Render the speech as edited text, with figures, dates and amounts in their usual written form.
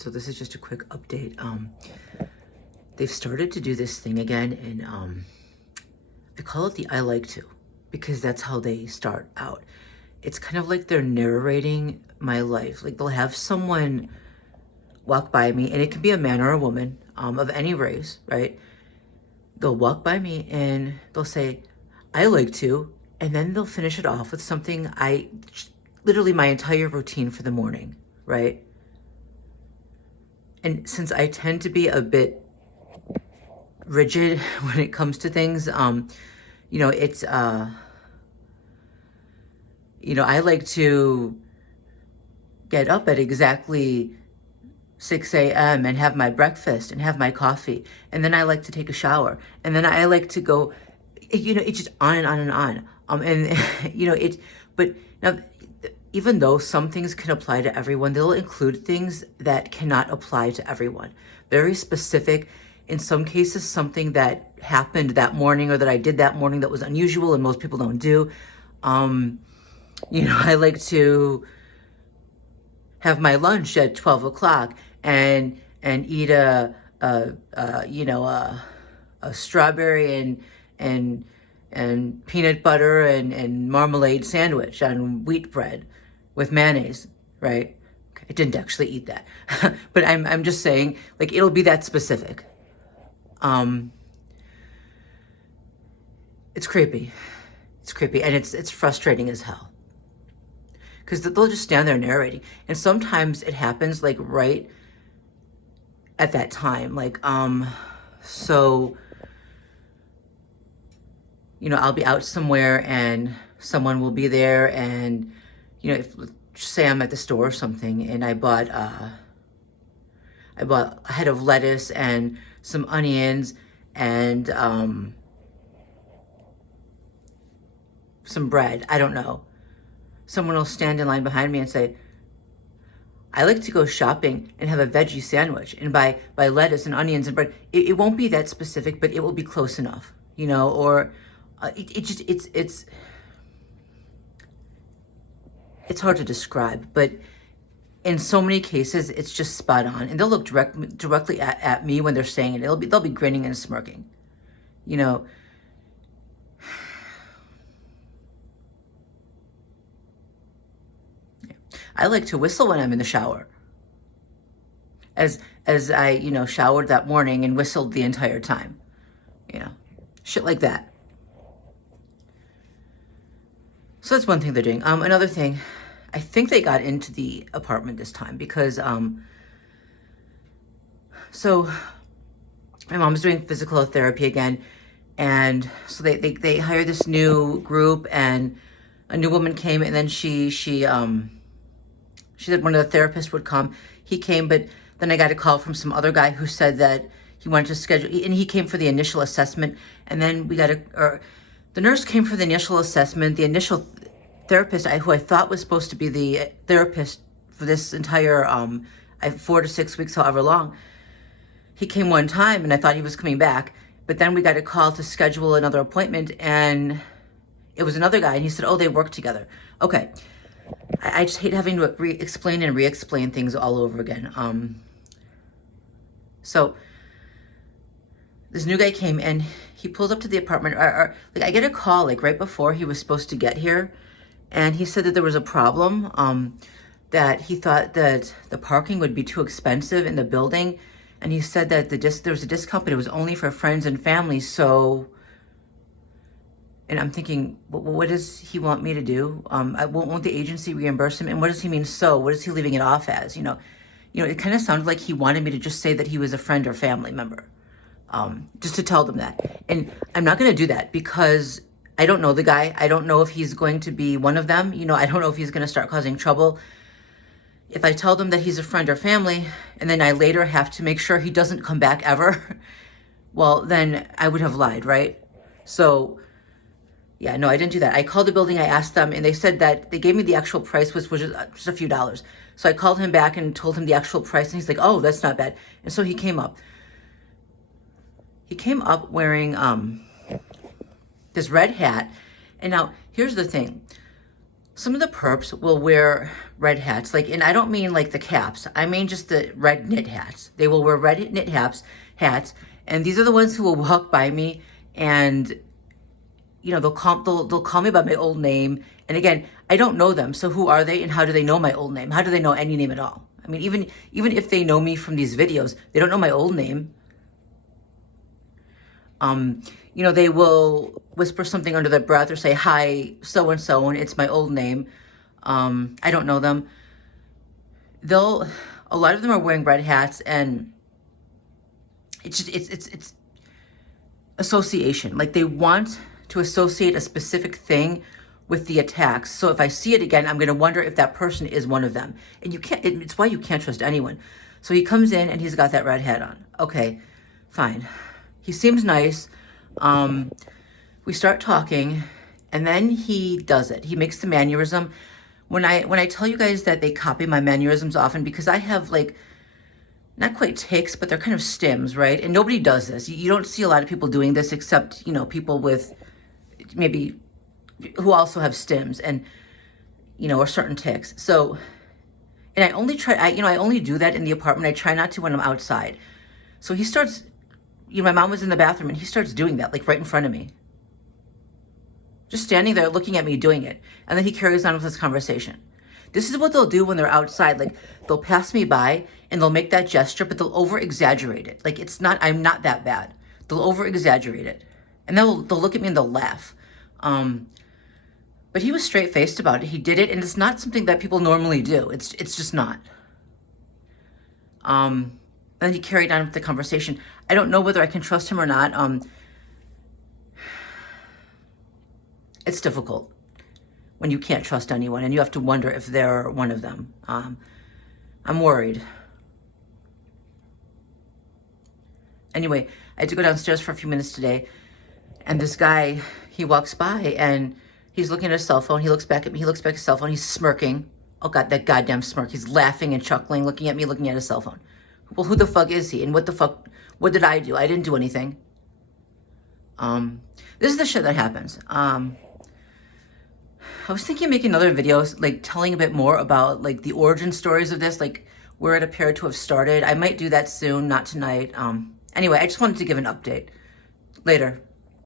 So this is just a quick update. They've started to do this thing again, and I call it the I like to, because that's how they start out. It's kind of like they're narrating my life. Like they'll have someone walk by me, and it can be a man or a woman of any race, right? They'll walk by me and they'll say, I like to, and then they'll finish it off with something literally my entire routine for the morning, right? And since I tend to be a bit rigid when it comes to things, it's, I like to get up at exactly 6 a.m. and have my breakfast and have my coffee. And then I like to take a shower. And then I like to go, it's just on and on and on. But now, even though some things can apply to everyone, they'll include things that cannot apply to everyone. Very specific. In some cases, something that happened that morning or that I did that morning that was unusual and most people don't do. I like to have my lunch at 12 o'clock and eat a strawberry and peanut butter and marmalade sandwich on wheat bread with mayonnaise, right? I didn't actually eat that, but I'm just saying, like, it'll be that specific. It's creepy. It's creepy, and it's frustrating as hell. Because they'll just stand there narrating, and sometimes it happens like right at that time. I'll be out somewhere and someone will be there, and if say I'm at the store or something, and I bought a head of lettuce and some onions and some bread. I don't know. Someone will stand in line behind me and say, I like to go shopping and have a veggie sandwich and buy lettuce and onions and bread. It won't be that specific, but it will be close enough, or it's hard to describe, but in so many cases, it's just spot on. And they'll look directly at me when they're saying it. They'll be grinning and smirking, I like to whistle when I'm in the shower. As I, showered that morning and whistled the entire time. Shit like that. So that's one thing they're doing. Another thing, I think they got into the apartment this time because, so my mom's doing physical therapy again. And so they hired this new group, and a new woman came, and then she said one of the therapists would come. He came, but then I got a call from some other guy who said that he wanted to schedule, and he came for the initial assessment. And then the nurse came for the initial assessment. The initial therapist, who I thought was supposed to be the therapist for this entire 4 to 6 weeks, however long, he came one time, and I thought he was coming back. But then we got a call to schedule another appointment, and it was another guy, and he said, oh, they work together. Okay. I just hate having to explain and re-explain things all over again. So this new guy came, and he pulls up to the apartment. I get a call right before he was supposed to get here, and he said that there was a problem, that he thought that the parking would be too expensive in the building, and he said that there was a discount, but it was only for friends and family. So. And I'm thinking, what does he want me to do? Won't the agency reimburse him? And what does he mean? So what is he leaving it off as? It kind of sounded like he wanted me to just say that he was a friend or family member, just to tell them that. And I'm not going to do that because I don't know the guy. I don't know if he's going to be one of them. I don't know if he's going to start causing trouble. If I tell them that he's a friend or family, and then I later have to make sure he doesn't come back ever, well, then I would have lied, right? So. Yeah, no, I didn't do that. I called the building, I asked them, and they said that they gave me the actual price, which was just a few dollars. So I called him back and told him the actual price, and he's like, oh, that's not bad. And so he came up. He came up wearing this red hat. And now, here's the thing. some of the perps will wear red hats, like, and I don't mean like the caps. I mean just the red knit hats. They will wear red knit hats, and these are the ones who will walk by me, and you know, they'll call me by my old name. And again, I don't know them, so who are they, and how do they know my old name? How do they know any name at all? I mean, even if they know me from these videos, they don't know my old name. You know, they will whisper something under their breath or say, hi, so-and-so, and it's my old name. I don't know them. A lot of them are wearing red hats, and it's association. Like, they want to associate a specific thing with the attacks. So if I see it again, I'm going to wonder if that person is one of them. And you can't, it's why you can't trust anyone. So he comes in and he's got that red hat on. Okay, fine. He seems nice. We start talking, and then he does it. He makes the mannerism. When I tell you guys that they copy my mannerisms often, because I have, like, not quite tics, but they're kind of stims, right? And nobody does this. You don't see a lot of people doing this, except, you know, people with maybe who also have stims and, you know, or certain tics. So, and I only do that in the apartment. I try not to when I'm outside. So he starts, you know, my mom was in the bathroom and he starts doing that, like right in front of me. Just standing there looking at me doing it. And then he carries on with this conversation. This is what they'll do when they're outside. Like, they'll pass me by and they'll make that gesture, but they'll over-exaggerate it. Like, I'm not that bad. They'll over-exaggerate it. And they'll look at me and they'll laugh. But he was straight-faced about it. He did it, and it's not something that people normally do. It's just not. And he carried on with the conversation. I don't know whether I can trust him or not. It's difficult when you can't trust anyone and you have to wonder if they're one of them. I'm worried. Anyway, I had to go downstairs for a few minutes today, and this guy, he walks by and he's looking at his cell phone. He looks back at me. He looks back at his cell phone. He's smirking. Oh, God, that goddamn smirk. He's laughing and chuckling, looking at me, looking at his cell phone. Well, who the fuck is he? And what did I do? I didn't do anything. This is the shit that happens. I was thinking of making another video, like, telling a bit more about, like, the origin stories of this, like, where it appeared to have started. I might do that soon, not tonight. Anyway, I just wanted to give an update. Later.